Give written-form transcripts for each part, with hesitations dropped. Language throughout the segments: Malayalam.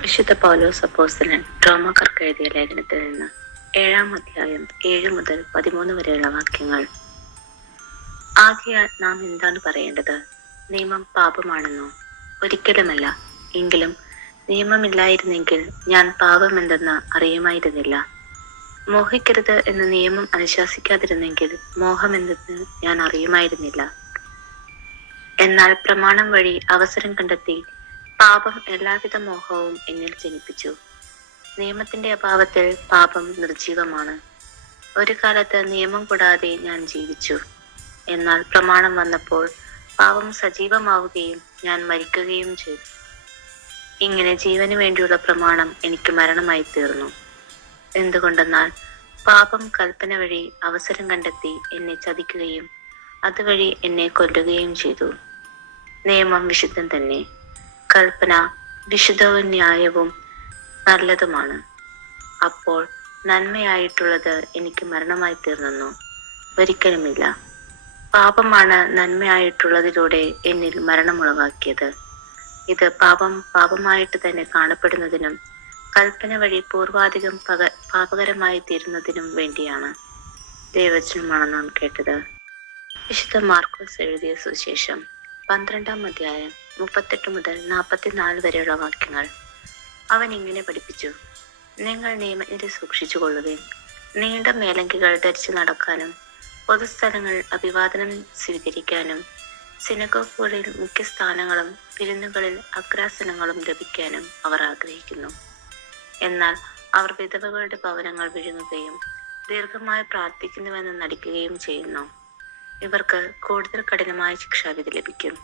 വിശുദ്ധ പൗലോസ് അപ്പോസ്തലൻ റോമാക്കാർക്ക് എഴുതിയ ലേഖനത്തിൽ നിന്ന് 7-ാം അധ്യായം 7 മുതൽ 13 വരെയുള്ള വാക്യങ്ങൾ. ആകയാൽ നാം എന്താണ് പറയേണ്ടത്? നിയമം പാപമാണെന്നോ? ഒരിക്കലുമല്ല. എങ്കിലും നിയമമില്ലായിരുന്നെങ്കിൽ ഞാൻ പാപമെന്തെന്ന് അറിയുമായിരുന്നില്ല. മോഹിക്കരുത് എന്ന് നിയമം അനുശാസിക്കാതിരുന്നെങ്കിൽ മോഹമെന്തെന്ന് ഞാൻ അറിയുമായിരുന്നില്ല. എന്നാൽ പ്രമാണം വഴി അവസരം കണ്ടെത്തി പാപം എല്ലാവിധ മോഹവും എന്നിൽ ജനിപ്പിച്ചു. നിയമത്തിന്റെ അഭാവത്തിൽ പാപം നിർജീവമാണ്. ഒരു കാലത്ത് നിയമം കൂടാതെ ഞാൻ ജീവിച്ചു. എന്നാൽ പ്രമാണം വന്നപ്പോൾ പാപം സജീവമാവുകയും ഞാൻ മരിക്കുകയും ചെയ്തു. ഇങ്ങനെ ജീവന് വേണ്ടിയുള്ള പ്രമാണം എനിക്ക് മരണമായി തീർന്നു. എന്തുകൊണ്ടെന്നാൽ പാപം കൽപ്പന വഴി അവസരം കണ്ടെത്തി എന്നെ ചതിക്കുകയും അതുവഴി എന്നെ കൊല്ലുകയും ചെയ്തു. നിയമം വിശുദ്ധൻ തന്നെ, കൽപ്പന വിശുദ്ധവും ന്യായവും നല്ലതുമാണ്. അപ്പോൾ നന്മയായിട്ടുള്ളത് എനിക്ക് മരണമായി തീർന്നു? ഒരിക്കലുമില്ല. പാപമാണ് നന്മയായിട്ടുള്ളതിലൂടെ എന്നിൽ മരണമുളവാക്കിയത്. ഇത് പാപമായിട്ട് തന്നെ കാണപ്പെടുന്നതിനും കൽപ്പന വഴി പൂർവാധികം പാപകരമായി തീരുന്നതിനും വേണ്ടിയാണ്. ദൈവവചനമാണ് നാം കേട്ടത്. വിശുദ്ധ മാർക്കോസ് എഴുതിയ സുവിശേഷം 12-ാം അധ്യായം 38 മുതൽ 44 വരെയുള്ള വാക്യങ്ങൾ. അവൻ ഇങ്ങനെ പഠിപ്പിച്ചു: നിങ്ങൾ നിയമജ്ഞരെ സൂക്ഷിച്ചു കൊള്ളുകയും നീണ്ട മേലങ്കികൾ ധരിച്ചു നടക്കാനും പൊതുസ്ഥലങ്ങൾ അഭിവാദനം സ്വീകരിക്കാനും സിനഗോഗുകളിൽ മുഖ്യ സ്ഥാനങ്ങളും വിരുന്നുകളിൽ അഗ്രാസനങ്ങളും ലഭിക്കാനും അവർ ആഗ്രഹിക്കുന്നു. എന്നാൽ അവർ വിധവകളുടെ ഭവനങ്ങൾ വിഴുങ്ങുകയും ദീർഘമായി പ്രാർത്ഥിക്കുന്നുവെന്ന് നടിക്കുകയും ചെയ്യുന്നു. ഇവർക്ക് കൂടുതൽ കഠിനമായ ശിക്ഷാവിധി ലഭിക്കും.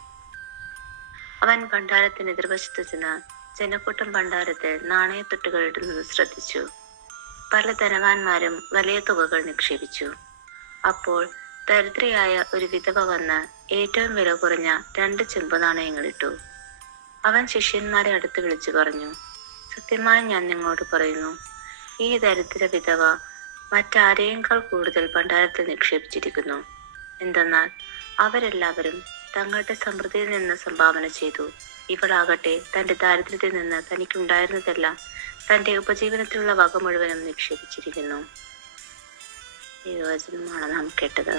അവൻ ഭണ്ഡാരത്തിന് എതിർവശത്ത് ചെന്ന് ജനക്കൂട്ടം ഭണ്ഡാരത്തിൽ നാണയത്തൊട്ടുകൾ ഇടുന്നത് ശ്രദ്ധിച്ചു. പല ധനവാന്മാരും വലിയ തുകകൾ നിക്ഷേപിച്ചു. അപ്പോൾ ദരിദ്രയായ ഒരു വിധവ വന്ന് ഏറ്റവും വില കുറഞ്ഞ 2 ചെമ്പ് നാണയങ്ങൾ ഇട്ടു. അവൻ ശിഷ്യന്മാരെ അടുത്ത് വിളിച്ചു പറഞ്ഞു: സത്യമായി ഞാൻ നിങ്ങളോട് പറയുന്നു, ഈ ദരിദ്ര വിധവ മറ്റാരെയേക്കാൾ കൂടുതൽ ഭണ്ഡാരത്തിൽ നിക്ഷേപിച്ചിരിക്കുന്നു. എന്തെന്നാൽ അവരെല്ലാവരും തങ്ങളുടെ സമൃദ്ധിയിൽ നിന്ന് സംഭാവന ചെയ്തു. ഇവളാകട്ടെ തന്റെ ദാരിദ്ര്യത്തിൽ നിന്ന് തനിക്കുണ്ടായിരുന്നതെല്ലാം തന്റെ ഉപജീവനത്തിലുള്ള വക മുഴുവനും നിക്ഷേപിച്ചിരിക്കുന്നു. ഈ വചനമാണ് നാം കേട്ടത്.